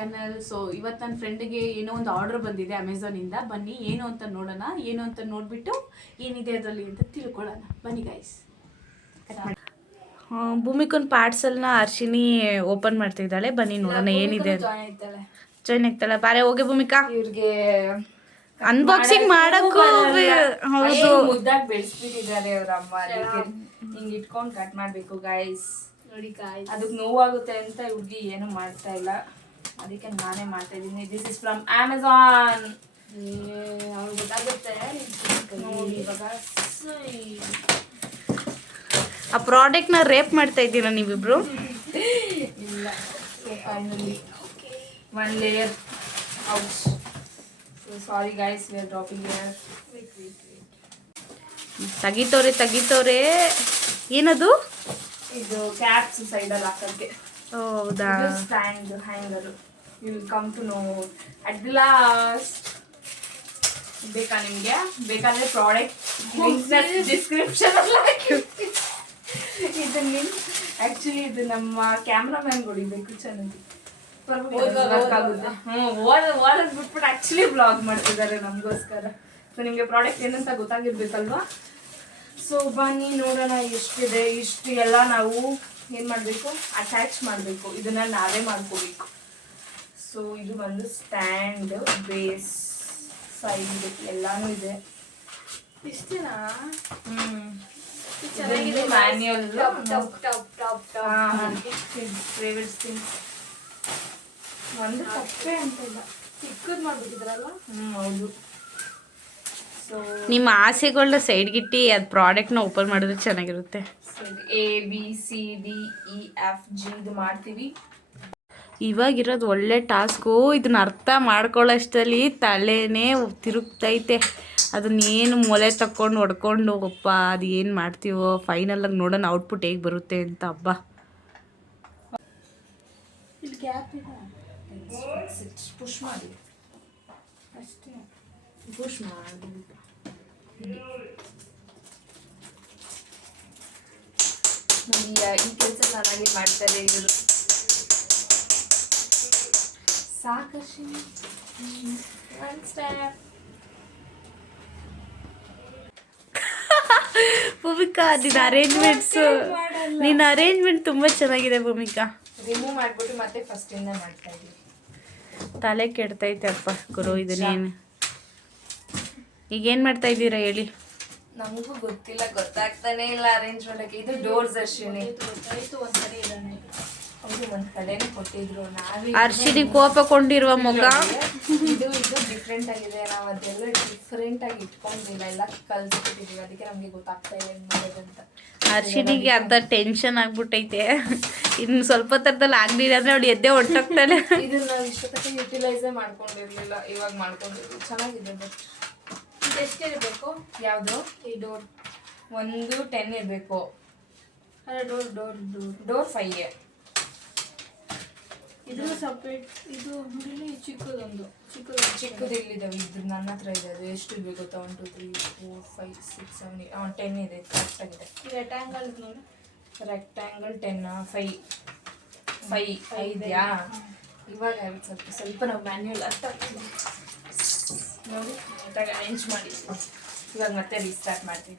Channel. So ಇವತ್ತು ನನ್ನ ಫ್ರೆಂಡ್ಗೆ ಏನೋ ಒಂದು ಆರ್ಡರ್ ಬಂದಿದೆ ಅಮೆಝಾನಿಂದ. ಬನ್ನಿ ಏನು ಅಂತ ನೋಡೋಣ, ಏನು ಅಂತ ನೋಡಿಬಿಟ್ಟು ಏನಿದೆ ಅದರಲ್ಲಿ ಅಂತ ತಿಳ್ಕೊಳ್ಳೋಣ. ಬನ್ನಿ ಗೈಸ್. ಭೂಮಿಕೊಂದು ಪಾರ್ಸಲ್ನ ಅರ್ಶಿನಿ ಓಪನ್ ಮಾಡ್ತಿದ್ದಾಳೆ. ಬನ್ನಿ ನೋಡೋಣ ಏನಿದೆ. ಜಾಯ್ನ್ ಆಗ್ತಾಳೆ. ಬಾರೆ ಹೋಗಿ ಭೂಮಿಕಾ. ಇವ್ರಿಗೆ ಅನ್ಬಾಕ್ಸಿಂಗ್ ಮಾಡಕ್ಕೂ ಹೌದು ಮುದ್ದಾಗಿ ಬೆಳೆಸ್ಬಿಟ್ಟಿದ್ದಾರೆ ಅವ್ರ ಅಮ್ಮ. ಹಿಂಗೆ ಇಟ್ಕೊಂಡು ಕಟ್ ಮಾಡಬೇಕು ಗೈಸ್. ನೋಡಿ ಗಾಯ್ಸ್, ಅದಕ್ಕೆ ನೋವಾಗುತ್ತೆ ಅಂತ ಹುಡುಗಿ ಏನು ಮಾಡ್ತಾ ಇಲ್ಲ, ಅದಕ್ಕೆ ನಾನೇ ಮಾಡ್ತಾ ಇದ್ದೀನಿ. This is from Amazon. ಅವ್ರು ಗೊತ್ತಾಗುತ್ತೆ ನೋಡಿ. ಇವಾಗ ಆ ಪ್ರಾಡಕ್ಟ್ನ ರೇಪ್ ಮಾಡ್ತಾ ಇದ್ದೀರಾ ನೀವಿಬ್ರು? ಇಲ್ಲ. So finally one layer out. So sorry guys, we are dropping layer. ತೆಗಿತವ್ರೆ. ಏನದು? ಇದು ಕ್ಯಾಪ್ಸ್ ಸೈಡಲ್ಲಿ ಹಾಕೋಕ್ಕೆ. ಹೌದಾ? Stand hanger. You will come to know at the last. ಬೇಕಾ ನಿಮಗೆ? ಬೇಕಾದ್ರೆ ಪ್ರಾಡಕ್ಟ್ ಡಿಸ್ಕ್ರಿಪ್ಷನ್ ಇದು ಲಿಂಕ್. ಆ್ಯಕ್ಚುಲಿ ಇದು ನಮ್ಮ ಕ್ಯಾಮ್ರಾಮ್ಯಾನ್ ಹೊಡಿಬೇಕು ಚೆನ್ನಾಗಿ. ವರ್ಕ್ ಆಗುತ್ತೆ. ಓದೋದು ಬಿಟ್ಬಿಟ್ಟು ಆ್ಯಕ್ಚುಲಿ ಬ್ಲಾಗ್ ಮಾಡ್ತಿದ್ದಾರೆ ನಮಗೋಸ್ಕರ. ಸೊ ನಿಮಗೆ ಪ್ರಾಡಕ್ಟ್ ಏನಂತ ಗೊತ್ತಾಗಿರ್ಬೇಕಲ್ವಾ? ಸೊ ಬನ್ನಿ ನೋಡೋಣ ಎಷ್ಟಿದೆ. ಇಷ್ಟು ಎಲ್ಲ ನಾವು ಏನು ಮಾಡಬೇಕು, ಅಟ್ಯಾಚ್ ಮಾಡಬೇಕು. ಇದನ್ನು ನಾವೇ ಮಾಡ್ಕೋಬೇಕು. ಸೊ ಇದು ಒಂದು ಸ್ಟ್ಯಾಂಡ್, ಬೇಸ್, ಸೈಡ್ ಎಲ್ಲಾನು ಇದೆ. ಇಷ್ಟೇನಾ? ಚೆನ್ನಾಗಿದೆ. Manual favourite things. ಒಂದು ತಪ್ಪೇ ಅಂತ ಇಲ್ಲ, ಚಿಕ್ಕದು ಮಾಡ್ಬಿಟ್ಟಿದ್ರಲ್ಲ. ಹೌದು. ಸೊ ನಿಮ್ಮ ಆಸೆಗಳನ್ನ ಸೈಡ್ಗಿಟ್ಟು ಅದು ಪ್ರಾಡಕ್ಟ್ನ ಓಪನ್ ಮಾಡಿದ್ರೆ ಚೆನ್ನಾಗಿರುತ್ತೆ. ABCDEFG ಇದು ಮಾಡ್ತೀವಿ. ಇವಾಗಿರೋದು ಒಳ್ಳೆ ಟಾಸ್ಕು. ಇದನ್ನ ಅರ್ಥ ಮಾಡ್ಕೊಳ್ಳೋಷ್ಟರಲ್ಲಿ ತಲೆನೇ ತಿರುಗ್ತೈತೆ. ಅದನ್ನೇನು ಮೊಲೆ ತಕ್ಕೊಂಡು ಹೊಡ್ಕೊಂಡು ಅಪ್ಪ ಅದು ಏನು ಮಾಡ್ತೀವೋ. ಫೈನಲಾಗಿ ನೋಡೋಣ ಔಟ್ಪುಟ್ ಹೇಗೆ ಬರುತ್ತೆ ಅಂತ. ಹಬ್ಬ ಇಲ್ಲಿ ಗ್ಯಾಪ್ ಇದೆ, ಪುಷ್ ಮಾಡಿ ಅಷ್ಟೇ. ಪುಷ್ ಮಾಡಿ ಈ ಕೆಲಸ ಚೆನ್ನಾಗಿ ಮಾಡ್ತಾರೆ ಇವರು. ಸಾಕಷ್ಟು ಒನ್ ಸ್ಟೆಪ್. ಭೂಮಿಕಾ, ನಿನ್ನ ಅರೇಂಜ್ಮೆಂಟ್ ತುಂಬ ಚೆನ್ನಾಗಿದೆ ಭೂಮಿಕಾ. ರಿಮೂವ್ ಮಾಡಿಬಿಟ್ಟು ಮತ್ತೆ ಫಸ್ಟಿಂದ ಮಾಡ್ತಾ ಇದ್ದೀವಿ. ತಲೆ ಕೆಡ್ತೈತೆ ಅಪ್ಪ ಗುರು. ಇದನ್ನೇನು ಈಗೇನು ಮಾಡ್ತಾ ಇದ್ದೀರಾ ಹೇಳಿ? ನಮಗೂ ಗೊತ್ತಿಲ್ಲ, ಗೊತ್ತಾಗ್ತಾನೆ ಇಲ್ಲ ಅರೇಂಜ್ ಮಾಡೋಕ್ಕೆ. ಇದು ಡೋರ್ಸ್ ಅರ್ಶಿನಿ. ಅವರು ಒಂದು ಕಡೆನೇ ಕೊಟ್ಟಿದ್ರು. ನಾವೇ ಅರ್ಶಿನಿ ಕೋಪಕೊಂಡಿರುವ ಮುಖ. ಇದು ಡಿಫ್ರೆಂಟ್ ಆಗಿದೆ. ನಾವು ಅದೆಲ್ಲ ಡಿಫ್ರೆಂಟ್ ಆಗಿ ಇಟ್ಕೊಂಡಿಲ್ಲ, ಎಲ್ಲ ಕಲ್ಸ್ಬಿಟ್ಟಿದ್ದೀವಿ. ಅದಕ್ಕೆ ನಮಗೆ ಗೊತ್ತಾಗ್ತಾ ಇಲ್ಲ ಏನು ಮಾಡೋದಂತ. ಅರ್ಶಿನಿಗೆ ಅರ್ಧ ಟೆನ್ಷನ್ ಆಗ್ಬಿಟ್ಟೈತೆ. ಇನ್ನು ಸ್ವಲ್ಪ ಥರದಲ್ಲಿ ಆಗಲಿಲ್ಲ ಅಂದರೆ ಅವಳು ಎದ್ದೆ ಹೊಟ್ಟೋಗ್ತಾಳೆ. ಇದನ್ನ ನಾವು ಇಷ್ಟೊತ್ತಕ್ಕೆ ಯುಟಿಲೈಸೇ ಮಾಡ್ಕೊಂಡಿರಲಿಲ್ಲ, ಇವಾಗ ಮಾಡ್ಕೊಂಡಿರ್ತೀವಿ. ಚೆನ್ನಾಗಿದೆ. ಬಟ್ ಎಷ್ಟಿರಬೇಕು? ಯಾವುದು? ಈ ಡೋರ್ ಒಂದು 10 ಇರಬೇಕು. ಡೋರ್ 5. ಇದು ಸಪ್ರೇಟ್. ಇದು ನೋಡಿ, ಚಿಕ್ಕದೊಂದು ಚಿಕ್ಕದು ಇಲ್ಲಿದ್ದಾವೆ. ಇದ್ರ ನನ್ನ ಹತ್ರ ಇದೆ. ಅದು ಎಷ್ಟು ಇರಬೇಕು ಗೊತ್ತಾ? 1 2 3 4 5 6 7 8 10 ಇದೆ. ಕರೆಕ್ಟಾಗಿದೆ. ರೆಕ್ಟ್ಯಾಂಗಲ್ ನೋಡಿ, ರೆಕ್ಟ್ಯಾಂಗಲ್ 10 5 ಇದೆಯಾ? ಇವಾಗ ಸ್ವಲ್ಪ ನಾವು ಮ್ಯಾನ್ಯುಯಲ್ ಅರ್ಥ ನೋಡಿ ನೀಟಾಗಿ ಅರೇಂಜ್ ಮಾಡಿ. ಇವಾಗ ಮತ್ತೆ ರೀಸ್ಟಾರ್ಟ್ ಮಾಡ್ತೀವಿ.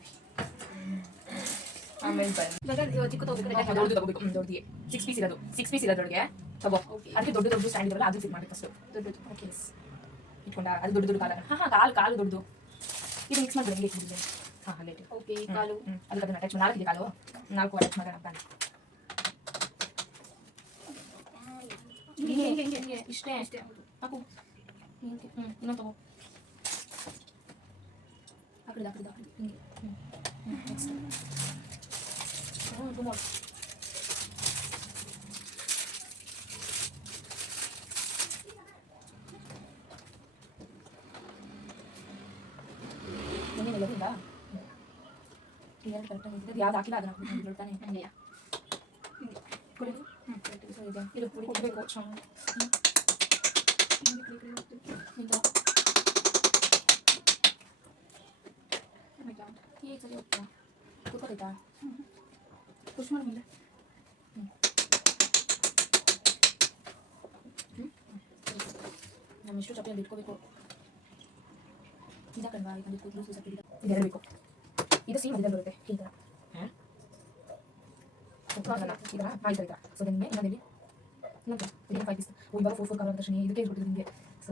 ಆಮೇಲೆ ಬನ್ನಿ. ದೊಡ್ಡದು ತಗೋಬೇಕು. ದೊಡ್ಡದಿಗೆ 6 ಪೀಸ್ ಇರೋದು. 6 ಪೀಸ್ ಇರೋದ್ರೊಳಗೆ ತಗೋ. ಅದಕ್ಕೆ ದೊಡ್ಡ ಸ್ಟ್ಯಾಂಡ್ ಇರಲ್ಲ, ಅದು ಫಿಟ್ ಮಾಡಬೇಕು ಫಸ್ಟು. ದೊಡ್ಡದು ಓಕೆ ಇಟ್ಕೊಂಡ. ಅದು ದೊಡ್ಡ ಕಾಲು ದೊಡ್ಡದು. ಇದು ಮಿಕ್ಸ್ ಮಾಡಿ ಹೆಂಗೆ ಇಟ್ಟಿದ್ದೆ? ಅಲ್ಲೇ ಓಕೆ. ಕಾಲು ಅದಕ್ಕೆ ಅದನ್ನು ಅಟ್ಯಾಚ್ ಮಾಡಿ 4 ಕಾಲು 4 ಅಟ್ಯಾಚ್ ಮಾಡೋಣ ಅಂತ. ಹಿಂಗೆ ಇಷ್ಟೇ ಹಾಕು. ಇನ್ನೊಂದು ತಗೋ. ಆ ಕಡೆ ಹಿಂಗೆ. ನೆಕ್ಸ್ಟ್ ತುಂಬ ಯಾವ್ದು ಹಾಕಿಲ್ಲ ಅದನ್ನ ತಾನೆ ಹಂಗೆಯ ಇದು ಪುಡಿ ಕೊಡಬೇಕು ಚೆನ್ನಾಗಿ. ಈಗ ಸರಿ ಹೋಗ್ತಾ ಕೂತ್ಕೊಳ್ತಾ ಪುಷ್ ಮಾಡಿ ಮುಂದೆ. ನಮ್ಮ ಇಷ್ಟು ಚಪ್ಪಲಿ ಇಟ್ಕೋಬೇಕು. ಇದಾಕಲ್ವಾ ಈಗ ಕೂದಲು ಸೂಸಕ್ಕೆ ಇದೆಲ್ಲ ಬೇಕು. ಇದು ಸೀಮ್ ಮಧ್ಯದಲ್ಲಿ ಬರುತ್ತೆ ಈ ಥರ. ಇದರ ಆಯ್ತು ಸೊ ನಿಮಗೆ ಇನ್ನೊಂದು ಇನ್ನೊಂದು ಇದನ್ನು 5 ಪೀಸ್ ಇವಾಗ 4 ಕವರ್ ದರ್ಶನಿ ಇದಕ್ಕೆ ಇಟ್ಬಿಟ್ಟು ನಿಮಗೆ. ಸೊ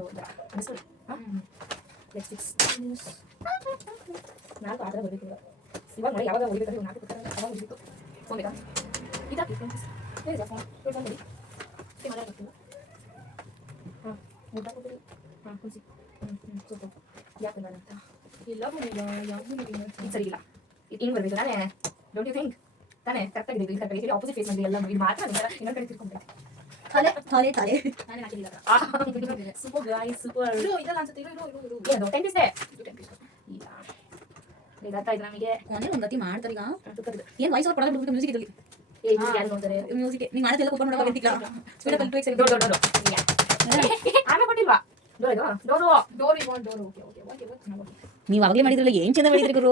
ಅನಿಸ್ತು ಲೆಟ್ಸ್ ಫಿಕ್ಸ್. ನಾಲ್ಕು ಆ ಥರ ಬರಬೇಕು ಇವಾಗ ನೋಡಿ. ಯಾವಾಗ ಹೊಡಿಬೇಕಾದ್ರೆ 4 ಕೊಡ್ತಾರೆ ಅವಾಗ ಹೊಡಿಬೇಕು. ಫೋನ್ ಬೇಕಾ ಇದಾಕಿ ಫೋನ್ ಹೇಗೆ ಫೋನ್ ಫೋನ್ ಮಾಡಿ ಮನೆ ಆಗ್ತಿಲ್ಲ. ಹಾಂ ಊಟ ಕೊಡ್ತೀರಿ. ಹಾಂ ಕುಸಿ ಸ್ವಲ್ಪ ಯಾಕೆ ಬೇಡ ಅಂತ ಇಲ್ಲ ಬಂದಿಲ್ಲ ಯಾವುದು ಇದು ಸರಿಗಿಲ್ಲ. ಇದು ಹಿಂಗೆ ಬರಬೇಕು ತಾನೇ. ಡೋಂಟ್ ಯು ಥಿಂಕ್ ತಾನೇ ಕರೆಕ್ಟಾಗಿದೆ. ಇದು ಕರೆಕ್ಟಾಗಿ ಆಪೋಸಿಟ್ ಫೇಸ್ ಮಾಡಿ ಎಲ್ಲ ಇದು ಮಾತ್ರ ಇನ್ನೊಂದು ಕಡೆ ತಿರ್ಕೊಂಡ್ಬಿಟ್ಟೆ. ತಲೆ ತಲೆ ತಲೆ ನಾನೇ ಹಾಕಿಲ್ಲ. Super guy super. ಇದೆಲ್ಲ ಅನ್ಸುತ್ತೆ. ಇದು 10 ಪೀಸ್ ಇಲ್ಲ ಇದಾಗ್ತಾ ಇದೆ ನಮಗೆ. ಮನೆ ಒಂದು ಗತಿ ಮಾಡ್ತಾರೆ ಈಗ. ಏನು ವಾಯ್ಸ್ ಓವರ್ ಕೊಡೋದು ಮ್ಯೂಸಿಕ್ ಇದರಲ್ಲಿ. ಯಾರು ನೋಡ್ತಾರೆ ಮ್ಯೂಸಿಕ್ ನೀವು ಮಾಡೋದೆಲ್ಲ ಕೂತ್ಕೊಂಡು ನೋಡೋ ಗಂಟಿಲ್ಲ ಸ್ಪೀಡ್ ಅಪ್ ಟು ಎಕ್ಸ್ ಆಮೇಲೆ ಕೊಟ್ಟಿಲ್ವಾ ಡೋರ್ ಇದು door okay okay okay okay. ನೀವು ಅವಾಗಲೇ ಮಾಡಿದ್ರಲ್ಲ ಏನು ಚಂದ ಮಾಡಿದ್ರಿ ಗುರು.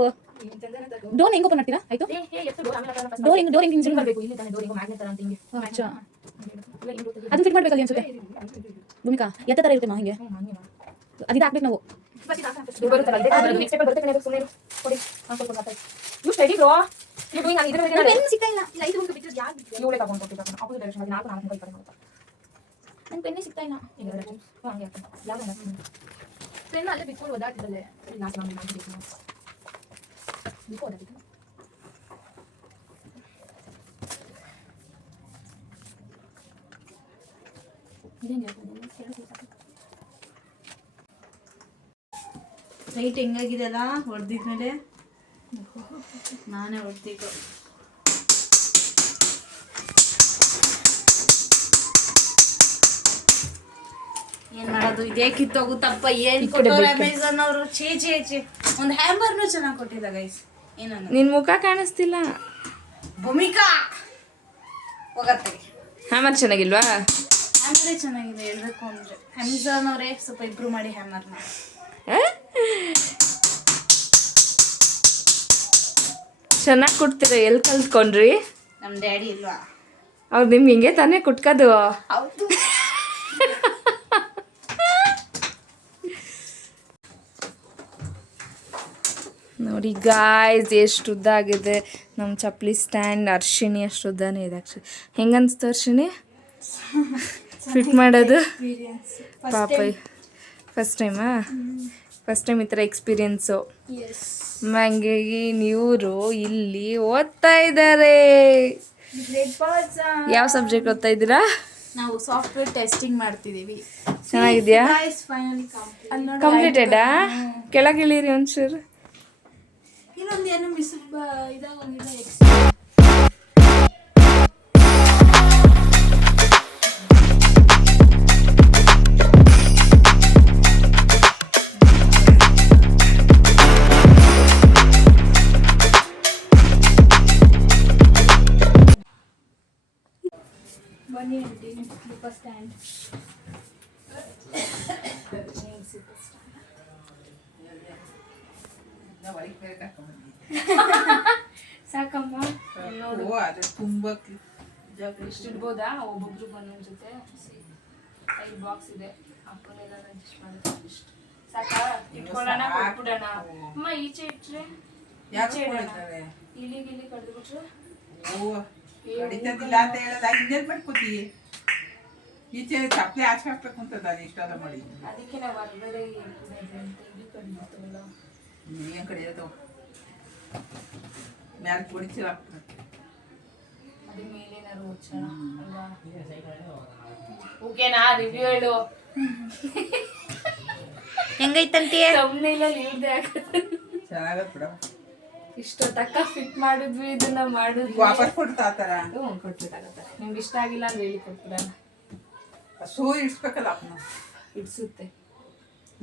ಡೋರ್ ಹೆಂಗೆ ಓಪನ್ ಮಾಡ್ತೀರಾ? ಆಯ್ತು ಡೋರ್ ಹೆಂಗೆ ಹಿಂಗೆ ಬರಬೇಕು. ಇಲ್ಲಿ ತಾನೆ ಡೋರ್ ಹೆಂಗೆ ಮ್ಯಾಗ್ನೆಟ್ ತರ ಅಂತ ಹಿಂಗೆ. ಅಚ್ಚಾ ಅದು ಫಿಟ್ ಮಾಡಬೇಕಲ್ಲ ಅನ್ಸುತ್ತೆ. ಭೂಮಿಕಾ ಎತ್ತ ಥರ ಇರುತ್ತೆ ಮಾ ಹಿಂಗೆ ಅದಿದು ಹಾಕ್ಬೇಕು ನಾವು. ಪೆನ್ನೇ ಸಿಗ್ತಾ ಇಲ್ಲ. ಪೆನ್ ಅಲ್ಲೇ ಬಿಟ್ಕೊಂಡು ಓದಾಡ್ತಿದ್ದಲ್ಲೇ ರೈಟ್ ಹೆಂಗಾಗಿದೆ ಅಲ್ಲ ಹೊಡೆದಿದ್ಮೇಲೆ ನಾನೇ ಹೊಡ್ತಿದ್ದು. ಏನ್ ಮಾಡೋದು ಇದೇ ಕಿತ್ತೋಗುತ್ತಪ್ಪ. ಏನ್ ಕೊಟ್ಟವ್ರು ಅಮೆಝಾನ್ ಅವರು. ಚೇ ಚೇ ಚೇ ಒಂದು ಹ್ಯಾಂಬರ್ನು ಚೆನ್ನಾಗಿ ಕೊಟ್ಟಿದ್ದ ಗೈಸ್. ಏನನ್ನ ನಿನ್ ಮುಖ ಕಾಣಿಸ್ತಿಲ್ಲ. ಭೂಮಿಕಾ ಹೋಗತ್ತೆ. ಹ್ಯಾಮರ್ ಚೆನ್ನಾಗಿಲ್ವಾ? ಹ್ಯಾಮರೇ ಚೆನ್ನಾಗಿದೆ ಹೇಳ್ಬೇಕು ಅಂದ್ರೆ. ಅಮೆಝಾನ್ ಅವರೇ ಸ್ವಲ್ಪ ಇಂಪ್ರೂವ್ ಮಾಡಿ ಹ್ಯಾಮರ್ನ. ಚೆನ್ನಾಗಿ ಕೊಡ್ತೀರ. ಎಲ್ಲಿ ಕಲ್ತ್ಕೊಂಡ್ರಿ? ನಮ್ಮ ಡ್ಯಾಡಿ ಇಲ್ವಾ? ಅವ್ರು ನಿಮ್ಗೆ ಹಿಂಗೆ ತಾನೇ ಕುಟ್ಕೋದು. ಹೌದು. ನೋಡಿ ಗಾಯ್ಸ್ ಎಷ್ಟು ಉದ್ದ ಆಗಿದೆ ನಮ್ಮ ಚಪ್ಪಲಿ ಸ್ಟ್ಯಾಂಡ್. ಅರ್ಶಿಣಿ ಅಷ್ಟು ಉದ್ದಾನೇ ಇದೆ ಆ್ಯಕ್ಚುಲಿ. ಹೆಂಗನ್ಸ್ತು ಅರ್ಶಿಣಿ ಫಿಟ್ ಮಾಡೋದು? ಪಾಪ ಫಸ್ಟ್ ಟೈಮಾ? ಫಸ್ಟ್ ಟೈಮ್ ಈ ಥರ ಎಕ್ಸ್ಪೀರಿಯನ್ಸು. ಹಂಗಾಗಿ ಇವರು ಇಲ್ಲಿ ಓದ್ತಾ ಇದ್ದಾರೆ. ಯಾವ ಸಬ್ಜೆಕ್ಟ್ ಓದ್ತಾ ಇದ್ದೀರಾ? ನಾವು ಸಾಫ್ಟ್ವೇರ್ ಟೆಸ್ಟಿಂಗ್ ಮಾಡ್ತಿದ್ದೀವಿ. ಚೆನ್ನಾಗಿದೆಯಾ? ಕಂಪ್ಲೀಟೆಡಾ? ಕೆಳಗಿಳಿರಿ ಒಂಚೂರು. ಇನ್ನೊಂದು ಏನು ಮಿಸ್ ಇದಾಗೋಗಿದೆ. ಬನ್ನಿ ಆಂಟಿ ಸೂಪರ್ ಸ್ಟ್ಯಾಂಡ್. ಸಾಕಮ್ಮ ನೋಡು. ಅದು ತುಂಬಾ ಇಷ್ಟು ಇಡ್ಬೋದಾ? ಒಬ್ಬೊಬ್ರು ಒಂದೊಂದು ಜೊತೆ 5 ಬಾಕ್ಸ್ ಇದೆ. ಹಾಕೊಂಡೆಲ್ಲ ಅಡ್ಜಸ್ಟ್ ಮಾಡೋದು ಇಷ್ಟು ಸಾಕಾ? ಇಟ್ಕೊಳ್ಳೋಣ ಕೊಟ್ಬಿಡೋಣ. ಅಮ್ಮ ಈಚೆ ಇಟ್ರೆ ಈಚೆ ಇಡೋಣ. ಇಲ್ಲಿ ಕಡ್ದು ಬಿಟ್ರೆ ಕಡಿತದಿಲ್ಲ ಅಂತ ಹೇಳೋದ ಹಿಂದೆ ಮಾಡ್ಕೋತಿ. ಈಚೆ ಚಪ್ಪಲಿ ಆಚೆ ಹಾಕ್ಬೇಕು ಅಂತ ಇಷ್ಟ ಮಾಡಿ. ಅದಕ್ಕೆ ನಾವು ಹೊರಗಡೆ ಇಲ್ಲಿ ಕಡಿತವಲ್ಲ. ಏನು ಕಡಿಯೋದು ಮ್ಯಾಲೆ ಕೊಡಿಸಿ ಹಾಕ್ತಾರೆ. ಅದ್ರ ಮೇಲೆ ಏನಾದ್ರು ಓದ್ಸೋಣ ಅಲ್ವಾ? ಓಕೆನಾ? ರಿವ್ಯೂ ಹೇಳು ಹೆಂಗೈತಂತೆ? ತಮ್ಮನೇಲಲ್ಲಿ ಇವ್ರದೇ ಆಗುತ್ತೆ. ಚೆನ್ನಾಗತ್ ಬಿಡ. ಇಷ್ಟೊತ್ತಕ್ಕ ಫಿಟ್ ಮಾಡಿದ್ವಿ. ಇದನ್ನ ಮಾಡಿದ್ವಿ. ವಾಪಸ್ ಕೊಡ್ತಾ ಆತರ ಕೊಟ್ಬಿಟ್ಟಾಗತ್ತೆ. ನಿಮ್ಗೆ ಇಷ್ಟ ಆಗಿಲ್ಲ ಅಂದ್ರೆ ಹೇಳಿ ಕೊಟ್ಬಿಡೋಣ. ಸೂ ಇಡ್ಸ್ಬೇಕಲ್ಲ ಅಪ್ಪನ ಇಡ್ಸುತ್ತೆ.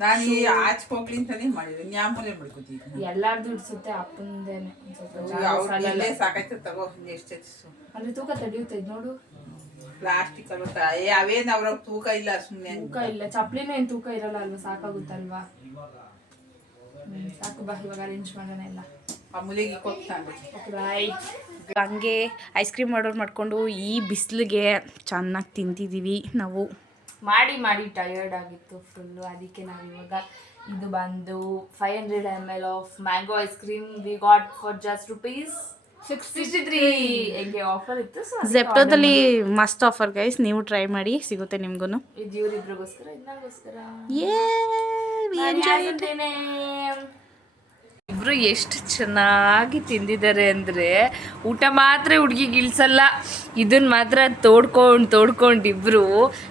ನಾನು ಈ ಆಚೆ ಹೋಗ್ಲಿ ಅಂತಾನೆ ಮಾಡಿದ್ವಿ. ನ್ಯಾಮೂಲೆ ಮಾಡ್ಕೋತೀವಿ. ಎಲ್ಲಾರ್ದು ಇಡ್ಸುತ್ತೆ. ಅಪ್ಪಂದೇನೆ ಅವ್ರಲ್ಲೇ ಸಾಕಾಯ್ತು ತಗೋ. ಎಷ್ಟು ಅಂದ್ರೆ ತೂಕ ತಡೆಯುತ್ತೆ ಇದು ನೋಡು. ಪ್ಲಾಸ್ಟಿಕ್ ಅಲ್ವಾ ಅವೇನು ಅವ್ರ ತೂಕ ಇಲ್ಲ. ಸುಮ್ಮನೆ ತೂಕ ಇಲ್ಲ. ಚಪ್ಲಿನೂ ಏನು ತೂಕ ಇರಲ್ಲ ಅಲ್ವಾ? ಸಾಕಾಗುತ್ತಲ್ವಾ? ಸಾಕು ಬಾ ಇವಾಗ ಅರೇಂಜ್ ಮಾಡೋಣ ಎಲ್ಲ. ಅಮೂಲಿಗೆ ಕೊಡ್ತಾನೆ. ಹಂಗೆ ಐಸ್ ಕ್ರೀಮ್ ಆರ್ಡರ್ ಮಾಡಿಕೊಂಡು ಈ ಬಿಸಿಲಿಗೆ ಚೆನ್ನಾಗಿ ತಿಂತಿದ್ದೀವಿ ನಾವು. ಮಾಡಿ ಮಾಡಿ ಟಯರ್ಡ್ ಆಗಿತ್ತು ಫುಲ್ಲು. ಅದಕ್ಕೆ ನಾವು ಇವಾಗ ಇದು ಬಂದು 500 ml of mango ice cream we got for just ₹63. ಹೆಂಗೆ ಆಫರ್ ಇತ್ತು. ಸೊ ಜೆಪ್ಟೋದಲ್ಲಿ ಮಸ್ತ್ ಆಫರ್ ಗೈಸ್, ನೀವು ಟ್ರೈ ಮಾಡಿ, ಸಿಗುತ್ತೆ ನಿಮ್ಗೂ. ಇದು ಇವರಿಬ್ರಿಗೋಸ್ಕರ, ಇದು ನನಗೋಸ್ಕರ. ಇಬ್ರು ಎಷ್ಟು ಚೆನ್ನಾಗಿ ತಿಂದಿದ್ದಾರೆ ಅಂದರೆ ಊಟ ಮಾತ್ರ ಹುಡುಗಿಗೆ ಇಳಿಸಲ್ಲ, ಇದನ್ನ ಮಾತ್ರ ತೋಡ್ಕೊಂಡು ಇಬ್ರು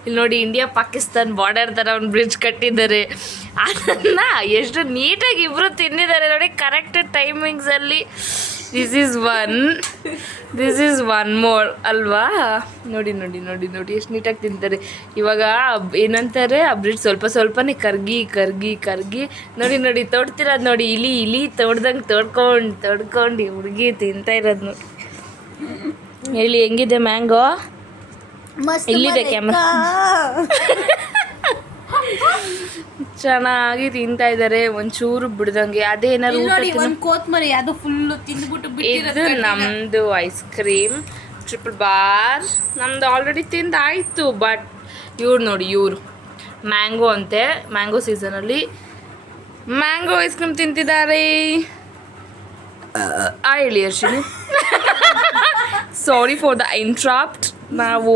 ಇಲ್ಲಿ ನೋಡಿ ಇಂಡಿಯಾ ಪಾಕಿಸ್ತಾನ್ ಬಾರ್ಡರ್ ಥರ ಒಂದು ಬ್ರಿಡ್ಜ್ ಕಟ್ಟಿದ್ದಾರೆ. ಅದನ್ನು ಎಷ್ಟು ನೀಟಾಗಿ ಇಬ್ರು ತಿಂದಿದ್ದಾರೆ ನೋಡಿ, ಕರೆಕ್ಟ್ ಟೈಮಿಂಗ್ಸಲ್ಲಿ. ದಿಸ್ ಈಸ್ ಒನ್ ಮೋರ್ ಅಲ್ವಾ? ನೋಡಿ ನೋಡಿ ನೋಡಿ ನೋಡಿ ಎಷ್ಟು ನೀಟಾಗಿ ತಿಂತಾರೆ. ಇವಾಗ ಏನಂತಾರೆ, ಆ ಬ್ರಿಡ್ಜ್ ಸ್ವಲ್ಪನೇ ಕರ್ಗಿ ನೋಡಿ ನೋಡಿ ತೋಡ್ತಿರೋದು ನೋಡಿ, ಇಲಿ ತೋಡ್ದಂಗೆ ತೋಡ್ಕೊಂಡು ಹುಡುಗಿ ತಿಂತಾ ಇರೋದು ನೋಡಿ. ಹೇಳಿ ಹೆಂಗಿದೆ ಮ್ಯಾಂಗೋ? ಇಲ್ಲಿದೆ ಕ್ಯಾಮ್ರಾ. ಚೆನ್ನಾಗಿ ತಿಂತಾ ಇದ್ದಾರೆ, ಒಂಚೂರು ಬಿಡ್ದಂಗೆ. ಅದೇ ಏನಾದ್ರು ಕೋತ್ಮರಿ ಅದು ಫುಲ್ಲು ತಿಂದ್ಬಿಟ್ಟು ಇದು ನಮ್ಮದು ಐಸ್ ಕ್ರೀಮ್ ಟ್ರಿಪಲ್ ಬಾರ್ ನಮ್ದು ಆಲ್ರೆಡಿ ತಿಂದಾಯಿತು. ಬಟ್ ಇವ್ರು ಮ್ಯಾಂಗೋ ಅಂತೆ, ಮ್ಯಾಂಗೋ ಸೀಸನಲ್ಲಿ ಮ್ಯಾಂಗೋ ಐಸ್ ಕ್ರೀಮ್ ತಿಂತಿದ್ದಾರೆ. ಹೇಳಿ ಅರ್ಶಿನಿ, ಸಾರಿ ಫಾರ್ ದ ಇಂಟ್ರಾಪ್ಟ್. ನಾವು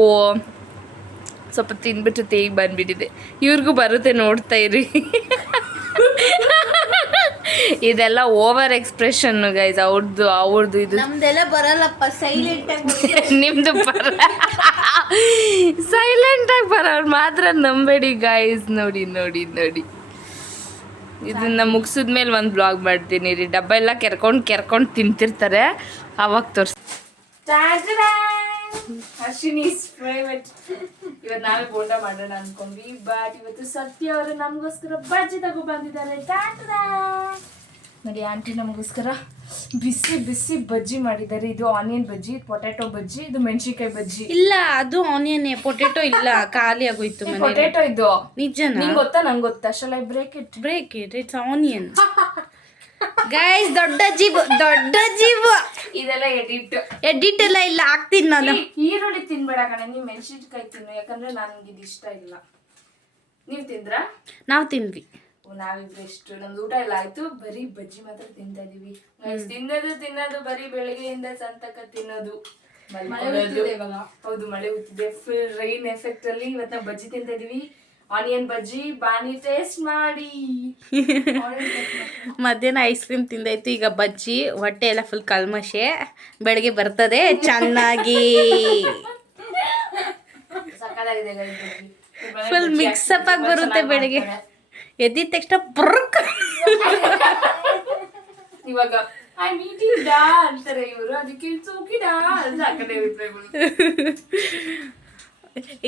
ಸ್ವಲ್ಪ ತಿಂದ್ಬಿಟ್ಟು ತೇಗಿ ಬಂದ್ಬಿಟ್ಟಿದೆ. ಇವ್ರಿಗೂ ಬರುತ್ತೆ, ನೋಡ್ತಾ ಇರಿ. ಇದೆಲ್ಲ ಓವರ್ ಎಕ್ಸ್ಪ್ರೆಷನ್ ಗೈಸ್, ಅವ್ರದ್ದು ಇದು ನಮ್ದೆಲ್ಲ ಬರಲ್ಲಪ್ಪ, ಸೈಲೆಂಟ್ ನಿಮ್ದು ಸೈಲೆಂಟ್ ಆಗಿ ಬರೋರು ಮಾತ್ರ ನಂಬೇಡಿ ಗೈಸ್. ನೋಡಿ ನೋಡಿ ನೋಡಿ, ಇದನ್ನ ಮುಗಿಸಿದ್ಮೇಲೆ ಒಂದು ಬ್ಲಾಗ್ ಮಾಡ್ತೀನಿ ರೀ. ಡಬ್ಬ ಎಲ್ಲ ಕೆರ್ಕೊಂಡು ತಿಂತಿರ್ತಾರೆ, ಅವಾಗ ತೋರಿಸ್. ಅಶ್ವಿನಿ's favorite. ಇವತ್ತು ನಾವೇ ಬೋಂಡ ಮಾಡೋಣ ಅನ್ಕೊಂಡ್ವಿ, ಬಟ್ ಇವತ್ತು ಸತ್ಯ ಅವರು ನಮಗೋಸ್ಕರ ಬಜ್ಜಿ ತಗೋ ಬಂದಿದ್ದಾರೆ. ನೋಡಿ ಆಂಟಿ ನಮಗೋಸ್ಕರ ಬಿಸಿ ಬಜ್ಜಿ ಮಾಡಿದ್ದಾರೆ. ಇದು ಆನಿಯನ್ ಬಜ್ಜಿ, ಪೊಟ್ಯಾಟೊ ಬಜ್ಜಿ, ಇದು ಮೆಣಸಿನ್ಕಾಯಿ ಬಜ್ಜಿ. ಇಲ್ಲ, ಅದು ಆನಿಯನ್, ಪೊಟ್ಯಾಟೊ ಇಲ್ಲ, ಖಾಲಿ ಆಗೋಯ್ತು. ಪೊಟ್ಯಾಟೊ ಇದು ನಿಜನಾ? ನಿಂಗೆ ಗೊತ್ತಾ? ನಂಗೆ ಗೊತ್ತಾ. Shall I break it? It's onion guys. ದೊಡ್ಡ ಜೀವ ಇದೆಲ್ಲ ಎಡಿಟ್ ಎಲ್ಲ ಇಲ್ಲ, ಹಾಕ್ತೀನಿ ನಾನು. ಈರುಳ್ಳಿ ತಿನ್ಬೇಡ ಕಣೆ, ನೀವು ಮೆಣಸಿನ್ಕಾಯಿ ತಿನ್ನು, ಯಾಕಂದ್ರೆ ನನಗೆ ಇದು ಇಷ್ಟ ಇಲ್ಲ. ನೀವು ತಿಂದ್ರಾ? ನಾವು ತಿಂದ್ವಿ. ನಾವಿಬ್ರು ಎಷ್ಟು ನಮ್ದು ಊಟ ಎಲ್ಲ ಆಯ್ತು, ಬರೀ ಬಜ್ಜಿ ಮಾತ್ರ ತಿಂತಾ ಇದೀವಿ. ತಿನ್ನೋದು ಬರೀ ಬೆಳಗ್ಗೆಯಿಂದ ಸಂತಕ ತಿನ್ನೋದು. ಹೌದು, ಮಳೆ ಹುಟ್ಟಿದೆ, ಫುಲ್ ರೈನ್ ಎಫೆಕ್ಟ್ ಅಲ್ಲಿ ಇವತ್ತು ನಾವು ಬಜ್ಜಿ ತಿಂತಾ ಇದೀವಿ. ಆನಿಯನ್ ಬಜ್ಜಿ. ಬಾನಿ ಟೇಸ್ಟ್ ಮಾಡಿ. ಮಧ್ಯಾಹ್ನ ಐಸ್ ಕ್ರೀಮ್ ತಿಂದಾಯ್ತು, ಈಗ ಬಜ್ಜಿ. ಹೊಟ್ಟೆ ಎಲ್ಲ ಫುಲ್ ಕಲ್ಮಶೆ, ಬೆಳಗ್ಗೆ ಬರ್ತದೆ ಚೆನ್ನಾಗಿ. ಫುಲ್ ಮಿಕ್ಸಪ್ ಆಗಿ ಬರುತ್ತೆ ಬೆಳಗ್ಗೆ ಎದ್ದಿದ ತಕ್ಷಣ ಬುರ್ಕ್. ಇವಾಗ ಐ ಮೀಟಿಂಗ್ ಡಾ ಅಂತಾರೆ ಇವರು, ಅದಕ್ಕೆ ಚೌಕಿಡಾ ಅಂತ ಆ ಕಡೆ ರಿಪ್ಲೈ ಮಾಡ್ತಾರೆ.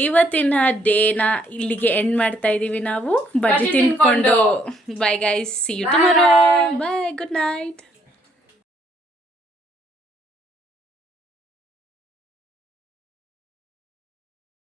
ಇವತ್ತಿನ ಡೇನ ಇಲ್ಲಿಗೆ ಎಂಡ್ ಮಾಡ್ತಾ ಇದೀವಿ ನಾವು, ಬಜ್ಜಿ ತಿನ್ಕೊಂಡು. Bye guys, see you tomorrow. Bye, good night.